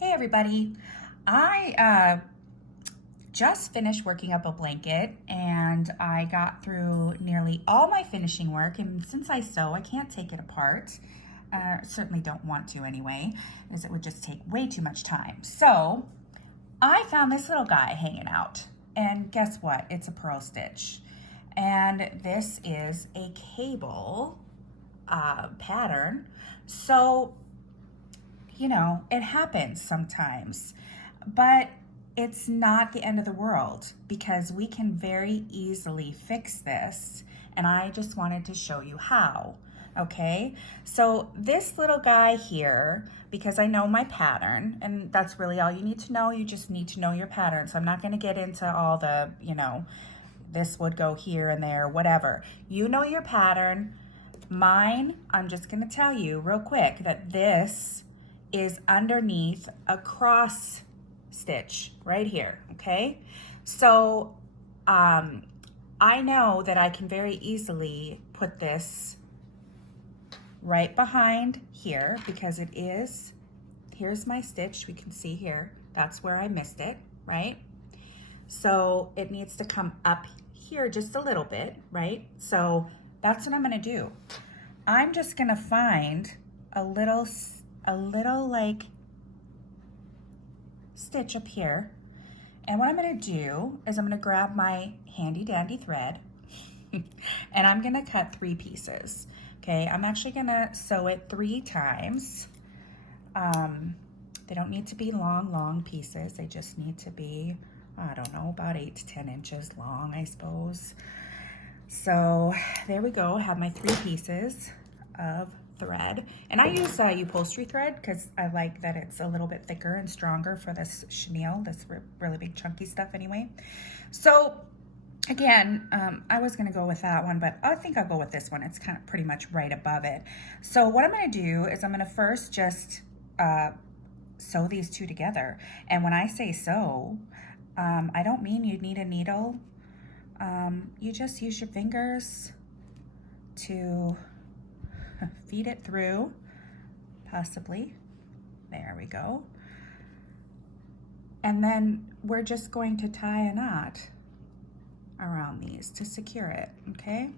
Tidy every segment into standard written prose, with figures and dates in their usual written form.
Hey everybody, I just finished working up a blanket and I got through nearly all my finishing work, and since I sew, I can't take it apart. Certainly don't want to anyway, as it would just take way too much time. So I found this little guy hanging out, and guess what? It's a purl stitch. And this is a cable pattern. So it happens sometimes, but it's not the end of the world because we can very easily fix this. And I just wanted to show you how. Okay, so this little guy here, because I know my pattern, and that's really all you need to know. You just need to know your pattern. So I'm not going to get into all the, this would go here and there, whatever. You know your pattern. Mine, I'm just going to tell you real quick that this is underneath a cross stitch right here, okay? So I know that I can very easily put this right behind here because it is, here's my stitch, we can see here, that's where I missed it, right? So it needs to come up here just a little bit, right? So that's what I'm gonna do. I'm just gonna find a little like stitch up here, and what I'm gonna do is I'm gonna grab my handy dandy thread and I'm gonna cut 3 pieces. Okay, I'm actually gonna sew it 3 times. They don't need to be long pieces. They just need to be, I don't know, about 8 to 10 inches long, I suppose. So there we go. I have my 3 pieces of thread, and I use upholstery thread because I like that it's a little bit thicker and stronger for this chenille, this really big chunky stuff anyway. So again, I was gonna go with that one, but I think I'll go with this one. It's kind of pretty much right above it. So what I'm gonna do is I'm gonna first just sew these 2 together. And when I say sew, I don't mean you need a needle. You just use your fingers to feed it through, possibly. There we go. And then we're just going to tie a knot around these to secure it, okay?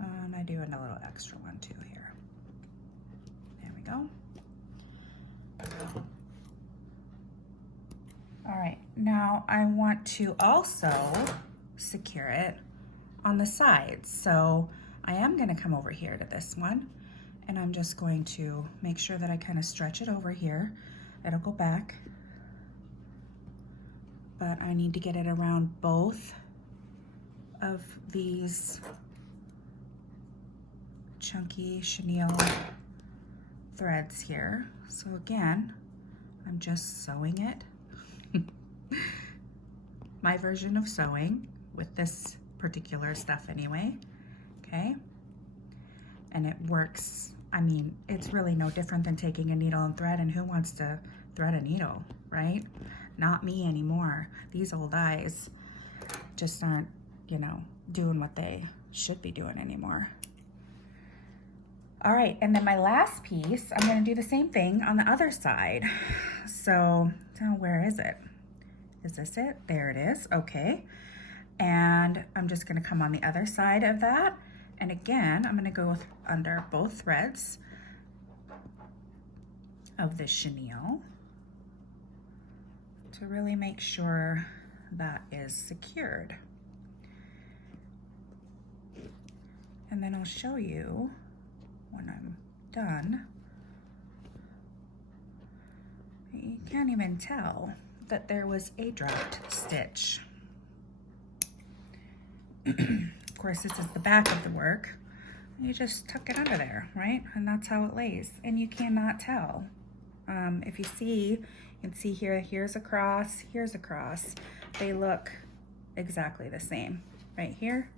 And I do a little extra one too here. There we go. All right, now I want to also secure it on the sides. So I am gonna come over here to this one, and I'm just going to make sure that I kind of stretch it over here. It'll go back, but I need to get it around both of these chunky chenille threads here. So again, I'm just sewing it. My version of sewing with this particular stuff anyway, okay? And it works. I mean, it's really no different than taking a needle and thread, and who wants to thread a needle, right? Not me anymore. These old eyes just aren't, doing what they should be doing anymore. All right, and then my last piece, I'm gonna do the same thing on the other side. So where is it? Is this it? There it is, okay. And I'm just gonna come on the other side of that. And again, I'm gonna go under both threads of the chenille to really make sure that is secured. And then I'll show you when I'm done. You can't even tell that there was a dropped stitch. Of course, this is the back of the work. You just tuck it under there, right? And that's how it lays. And you cannot tell. If you see, you can see here, here's a cross, here's a cross. They look exactly the same, right here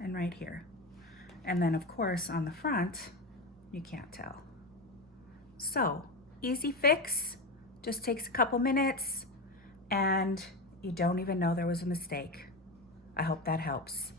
and right here. And then of course on the front, you can't tell. So, easy fix. Just takes a couple minutes and you don't even know there was a mistake. I hope that helps.